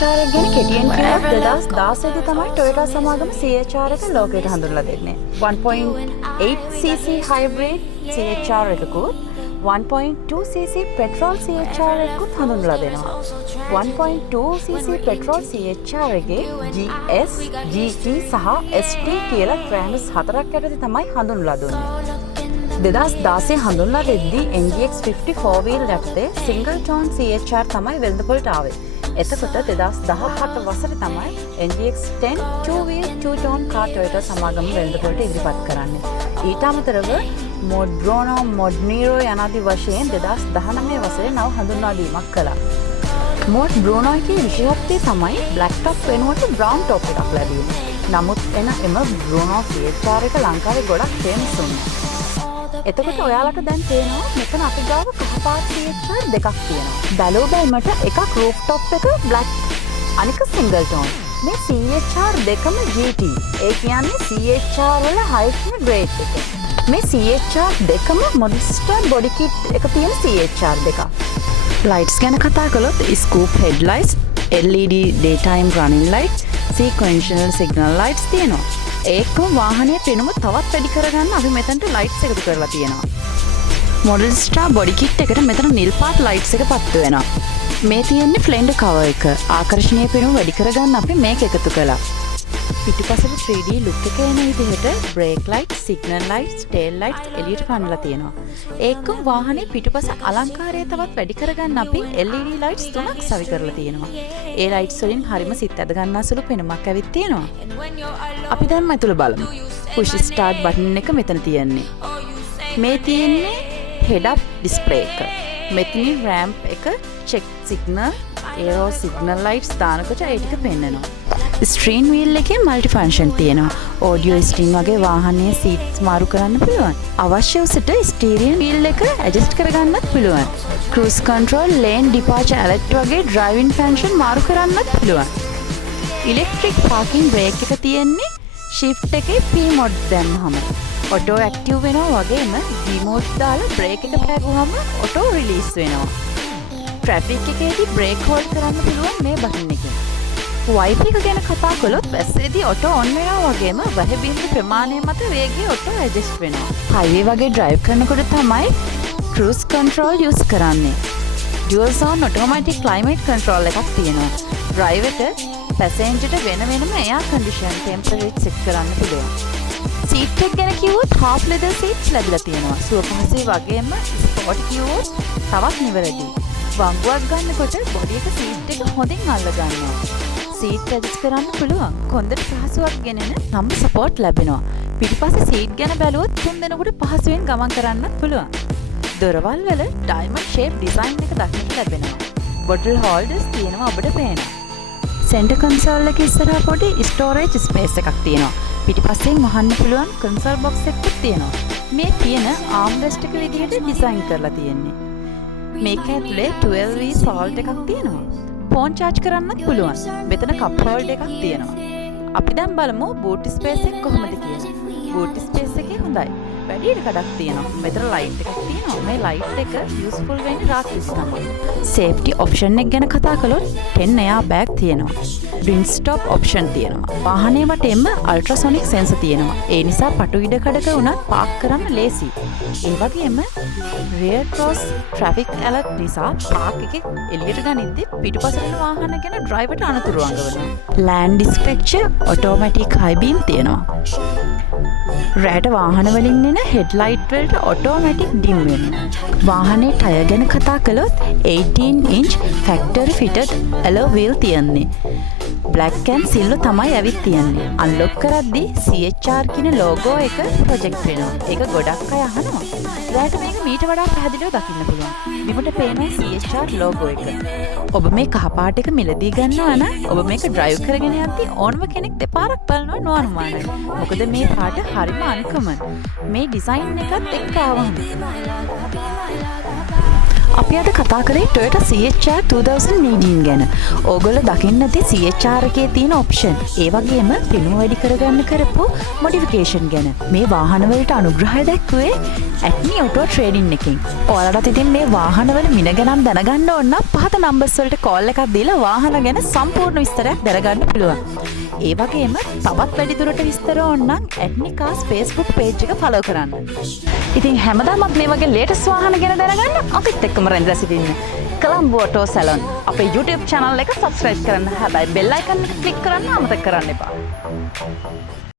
CHR එක ගැන කෙටියෙන් කිව්වොත් 2016 දී තමයි Toyota සමාගම CHR එක ලෝකයට හඳුන්වලා දෙන්නේ. 1.8cc hybrid CHR එකකුත් 1.2cc petrol CHR එකකුත් හඳුන්වලා දෙනවා. 1.2cc petrol CHR එකේ GS, GT සහ ST කියලා ට්‍රෑන්ස් 4ක් යටතේ තමයි හඳුන්වලා දුන්නේ. 2016 හඳුන්වලා දෙද්දී NGX 50 4 wheel යටතේ single tone CHR තමයි වෙළඳපොළට ආවේ. එතකොට 2017 වසරේ තමයි NGX 10 2 wheel 2 tone car Toyota සමාගම වෙළඳපොළට ඉදිරිපත් කරන්නේ. ඊට අමතරව Mod Bruno, Mod Nero යනාදී වශයෙන් 2019 වසරේ නව හඳුන්වා දීමක් කළා. Mod Bruno එකේ විශේෂත්වය තමයි black top වෙනුවට brown top එකක් ලැබීම. නමුත් එම Bruno CHR එක ලංකාවේ ගොඩක් famous වුණා. එතකොට ඔයාලට දැන් තේරෙනවා මෙතන අපි ගාව කහපාට CHR දෙකක් තියෙනවා. බැලුව බැලමට එකක් roof top එක black, අනික single tone. මේ CHR දෙකම GT. ඒ කියන්නේ CHR වල highest grade එක. මේ CHR දෙකම Moddelsta Bodykit එක තියෙන CHR දෙකක්. Lights ගැන කතා කළොත් scoop headlights, LED daytime running light, sequential signal lights තියෙනවා. ඒකම වාහනයේ පෙනුම තවත් වැඩි කරගන්න අපි මෙතනට lights එකතු කරලා තියෙනවා. Moddelsta Bodykit එකට මෙතන නිල් පාට lights එක පත්තු වෙනවා. මේ තියෙන්නේ fender cover එක. ආකර්ෂණීය පෙනුම වැඩි කරගන්න අපි මේක එකතු කළා. පිටිපසට 3D look එක එන විදිහට brake lights, signal lights, tail lights එළියට පන්නලා තියෙනවා. ඒකම වාහනේ පිටිපස අලංකාරය තවත් වැඩි කරගන්න අපි LED lights තුනක් සවි කරලා තියෙනවා. ඒ lights වලින් හරිම සිත් ඇද ගන්නාසුළු පෙනුමක් ඇවිත් තියෙනවා. අපි දැන් ඇතුළ බලමු. push start button එක මෙතන තියෙන්නේ. මේ තියෙන්නේ head up display එක. මෙතනින් ramp එක, check signal, aero signal lights දානකොට ඒ ටික පෙන්නනවා. ස්ට්‍රීන් වීල් එකේ මල්ටි ෆන්ක්ෂන් තියෙනවා. ඔඩියෝ ස්ට්‍රීන් වගේ වාහනයේ සීට්ස් මාරු කරන්න පුළුවන්. අවශ්‍ය උසට ස්ටීරියන් වීල් එක ඇඩ්ජස්ට් කරගන්නත් පුළුවන්. Cruise control, lane departure alert වගේ ඩ්‍රයිවිං ෆන්ක්ෂන් මාරු කරන්නත් පුළුවන්. ඉලෙක්ට්‍රික් පාකින් බ්‍රේක් එක තියෙන්නේ shift එකේ P mode දැම්මහම ඔටෝ ඇක්ටිව් වෙනවා වගේම D mode දාලා බ්‍රේක් එක පැගුවම ඔටෝ රිලීස් වෙනවා. ට්‍රැෆික් එකේදී බ්‍රේක් හෝල්ඩ් කරන්න පුළුවන් මේ බටන් එකෙන්. වයිප් එක ගැන කතා කළොත් බැස්සේදී ඔටෝ ඔන් වෙනවා වගේම වැහබින්දු ප්‍රමාණය මත වේගය ඔටෝ ඇඩ්ජස්ට් වෙනවා. හයිවේ වගේ ඩ්‍රයිව් කරනකොට තමයි ක්‍රූස් කන්ට්‍රෝල් යූස් කරන්නේ. Dual zone automatic climate control එකක් තියෙනවා. ඩ්‍රයිවර්ට පැසෙන්ජර්ට වෙන වෙනම එයාර් කන්ඩිෂන් ටෙම්පරේචර් සෙට් කරන්න පුළුවන්. සීට් එක ගැන කිව්වොත් half leather seats ලැබිලා තියෙනවා. සුව පහසුයි වගේම ස්පෝට් කිව්වොත් තවත් නිවැරදි. වංගුවක් ගන්නකොට බොඩි එක සීට් එක හොඳින් අල්ල ගන්නවා. සීට් ඇඩ්ජස්ට් කරන්න පුළුවන්. කොන්දට පහසුවක් ගෙනෙන නම් සපෝට් ලැබෙනවා. පිටිපස්සේ සීට් ගැන බැලුවොත් තුන් දෙනෙකුට පහසුවෙන් ගමන් කරන්නත් පුළුවන්. දොරවල් වල ඩයමන්ඩ් ෂේප් ඩිසයින් එක දක්නට ලැබෙනවා. බොටල් හෝල්ඩර්ස් තියෙනවා ඔබට පේනවා. සෙන්ටර් කන්සෝල් එකේ ඉස්සරහා පොඩි ස්ටෝරේජ් ස්පේස් එකක් තියෙනවා. පිටිපස්සෙන් වහන්න පුළුවන් කන්සෝල් බොක්ස් එකක් තියෙනවා. මේ තියෙන ආම්රෙස්ට් එක විදිහට ඩිසයින් කරලා තියෙන්නේ. මේක ඇතුලේ 12V සෝල්ට් එකක් තියෙනවා. ෆෝන් charge කරන්නත් පුළුවන්. මෙතන කප් හෝල්ඩර් එකක් තියෙනවා. අපි දැන් බලමු බූට් ස්පේස් එක කොහොමද කියලා. බූට් ස්පේස් එකේ හොඳයි. වැඩියට කඩක් තියෙනවා. මෙතන ලයිට් එකක් තියෙනවා. මේ ලයිට් එක යූස්ෆුල් වෙන්නේ රාත්‍රී තමයි. සේෆ්ටි ඔප්ෂන් එක ගැන කතා කළොත් 10 එයා බෑග් තියෙනවා. ඩ්‍රින් ස්ටොප් ඔප්ෂන් තියෙනවා. වාහනේ වටේම අල්ට්‍රාසොනික් සෙන්සර් තියෙනවා. ඒ නිසා පටු ඉඩ කඩක වුණත් පාක් කරන්න ලේසි. ඒ වගේම rear cross traffic alert නිසා පාක් එකේ එළියට ගනිද්දි පිටුපසට යන වාහන ගැන ඩ්‍රයිවර්ට අනතුරු අඟවනවා. land dispatcher automatic high beam තියෙනවා. රැට වාහන වලින් එන හෙඩ්ලයිට් වලට ඔටෝමැටික් ඩිම් වෙනවා. වාහනේ ටයර් ගැන කතා කළොත් 18-inch factory fitted alloy wheel තියෙන්නේ. black and silver තමයි ඇවිත් තියෙන්නේ. අන්ලොක් කරද්දී CHR කියන ලෝගෝ එක ප්‍රොජෙක්ට් වෙනවා. ඒක ගොඩක් අය අහනවා. රැට මේක මීට වඩා පැහැදිලිව දකින්න පුළුවන්. බිමට පේනවා CHR ලෝගෝ එක. ඔබ මේ කහ පාට එක මිලදී ගන්නවා නම් ඔබ මේක ඩ්‍රයිව් කරගෙන යද්දී ඕනම කෙනෙක් දෙපාරක් බලනවා නොඅනුමානයි. මොකද මේ පාට හරිම අන්කමන්. මේ ඩිසයින් එකත් එක්ක ආවම අපි අද කතා කරේ Toyota CHR 2018 ගැන. ඕගොල්ලෝ දකින්න ඇති CHR එකේ තියෙන ඔප්ෂන්. ඒ වගේම පිනුම වැඩි කරගන්න කරපු මොඩිෆිකේෂන් ගැන. මේ වාහන වලට අනුග්‍රහය දැක්ුවේ ඇට්නි ඔටෝ ට්‍රේඩින් එකෙන්. ඔයාලට ඉතින් මේ වාහන වල මිණ ගණන් දැනගන්න ඕන නම් පහත නම්බර්ස් වලට කෝල් එකක් දීලා වාහන ගැන සම්පූර්ණ විස්තරයක් දැනගන්න පුළුවන්. ඒ වගේම තවත් වැඩිදුරට විස්තර ඕන නම් ඇට්නි කාස් Facebook page එක follow කරන්න. ඉතින් හැමදාමත් මේ වගේ latest වාහන ගැන දැනගන්න අපිත් එක්කම රැඳිලා සිටින්න. කොළඹ ඔටෝ සැලොන් අපේ YouTube channel එක subscribe කරන්න. හැබැයි bell icon එක click කරන්න අමතක කරන්න එපා.